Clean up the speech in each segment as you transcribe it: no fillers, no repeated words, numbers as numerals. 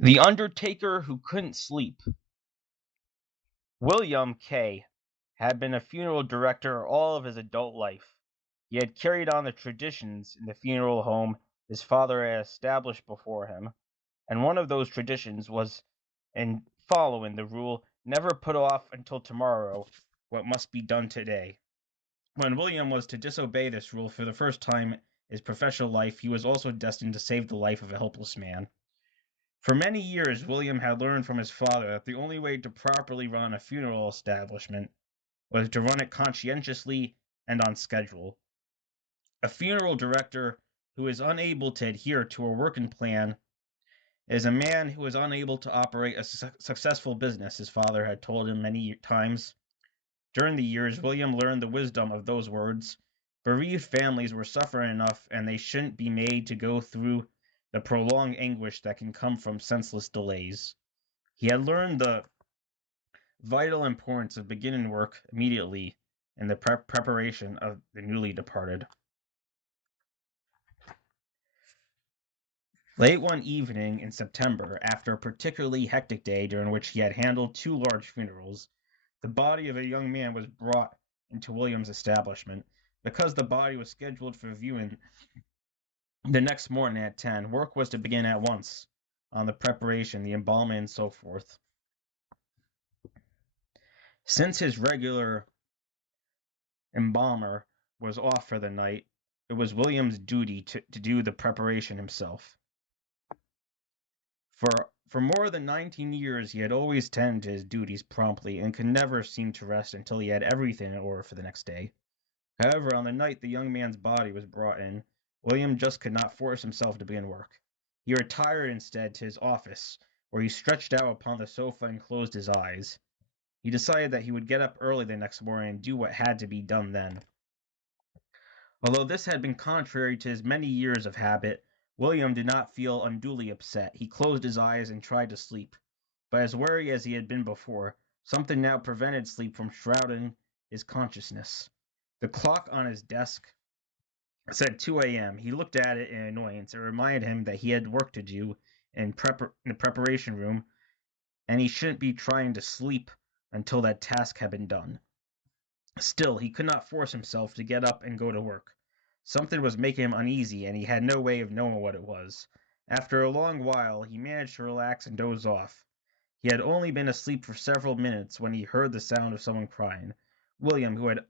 The Undertaker Who Couldn't Sleep. William K. had been a funeral director all of his adult life. He had carried on the traditions in the funeral home his father had established before him, and one of those traditions was in following the rule never put off until tomorrow what must be done today. When William was to disobey this rule for the first time in his professional life, he was also destined to save the life of a helpless man. For many years, William had learned from his father that the only way to properly run a funeral establishment was to run it conscientiously and on schedule. A funeral director who is unable to adhere to a working plan is a man who is unable to operate a successful business, his father had told him many times. During the years, William learned the wisdom of those words. Bereaved families were suffering enough, and they shouldn't be made to go through the prolonged anguish that can come from senseless delays. He had learned the vital importance of beginning work immediately in the preparation of the newly departed. Late one evening in September, after a particularly hectic day during which he had handled two large funerals, the body of a young man was brought into William's establishment. Because the body was scheduled for viewing the next morning at 10, work was to begin at once on the preparation, the embalming, and so forth. Since his regular embalmer was off for the night, it was William's duty to do the preparation himself. For more than 19 years, he had always tended to his duties promptly and could never seem to rest until he had everything in order for the next day. However, on the night the young man's body was brought in, William just could not force himself to begin work. He retired instead to his office, where he stretched out upon the sofa and closed his eyes. He decided that he would get up early the next morning and do what had to be done then. Although this had been contrary to his many years of habit, William did not feel unduly upset. He closed his eyes and tried to sleep. But as wary as he had been before, something now prevented sleep from shrouding his consciousness. The clock on his desk said 2 a.m. He looked at it in annoyance. It reminded him that he had work to do in the preparation room, and he shouldn't be trying to sleep until that task had been done. Still, he could not force himself to get up and go to work. Something was making him uneasy, and he had no way of knowing what it was. After a long while, he managed to relax and doze off. He had only been asleep for several minutes when he heard the sound of someone crying. William, who had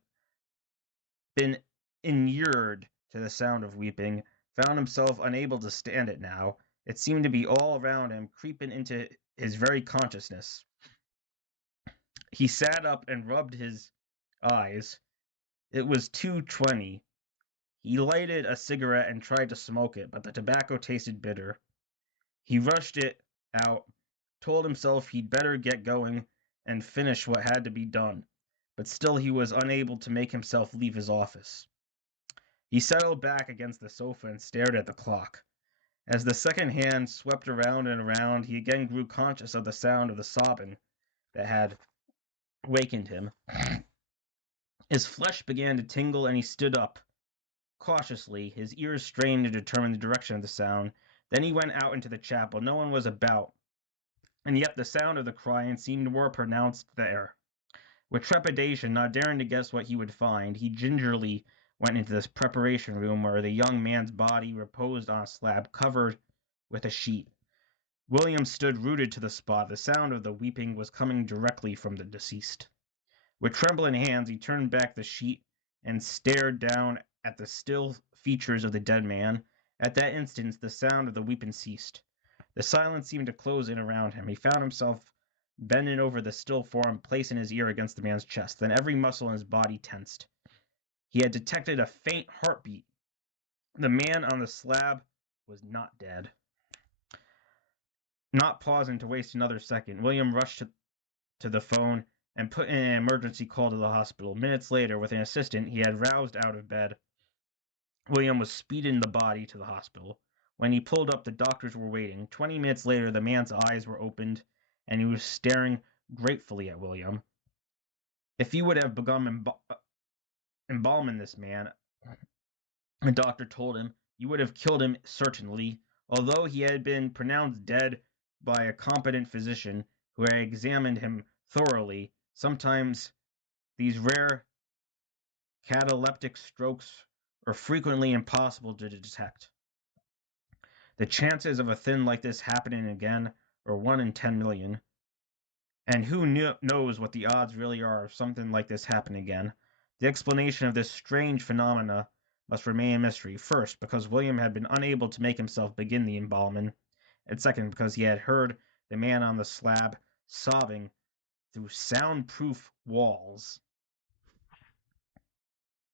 been inured to the sound of weeping, found himself unable to stand it now. It seemed to be all around him, creeping into his very consciousness. He sat up and rubbed his eyes. It was 2:20. He lighted a cigarette and tried to smoke it, but the tobacco tasted bitter. He rushed it out, told himself he'd better get going and finish what had to be done, but still he was unable to make himself leave his office. He settled back against the sofa and stared at the clock. As the second hand swept around and around, he again grew conscious of the sound of the sobbing that had wakened him. His flesh began to tingle and he stood up. Cautiously, his ears strained to determine the direction of the sound. Then he went out into the chapel. No one was about, and yet the sound of the crying seemed more pronounced there. With trepidation, not daring to guess what he would find, he gingerly went into this preparation room where the young man's body reposed on a slab covered with a sheet. William stood rooted to the spot. The sound of the weeping was coming directly from the deceased. With trembling hands, he turned back the sheet and stared down at the still features of the dead man. At that instant, the sound of the weeping ceased. The silence seemed to close in around him. He found himself bending over the still form, placing his ear against the man's chest. Then every muscle in his body tensed. He had detected a faint heartbeat. The man on the slab was not dead. Not pausing to waste another second, William rushed to the phone and put in an emergency call to the hospital. Minutes later, with an assistant he had roused out of bed, William was speeding the body to the hospital. When he pulled up, the doctors were waiting. 20 minutes later, the man's eyes were opened, and he was staring gratefully at William. If you would have begun embalming this man, the doctor told him, you would have killed him certainly. Although he had been pronounced dead by a competent physician who had examined him thoroughly. Sometimes these rare cataleptic strokes are frequently impossible to detect. The chances of a thing like this happening again are 1 in 10 million. And who knows what the odds really are of something like this happening again? The explanation of this strange phenomena must remain a mystery. First, because William had been unable to make himself begin the embalming, and second, because he had heard the man on the slab sobbing through soundproof walls.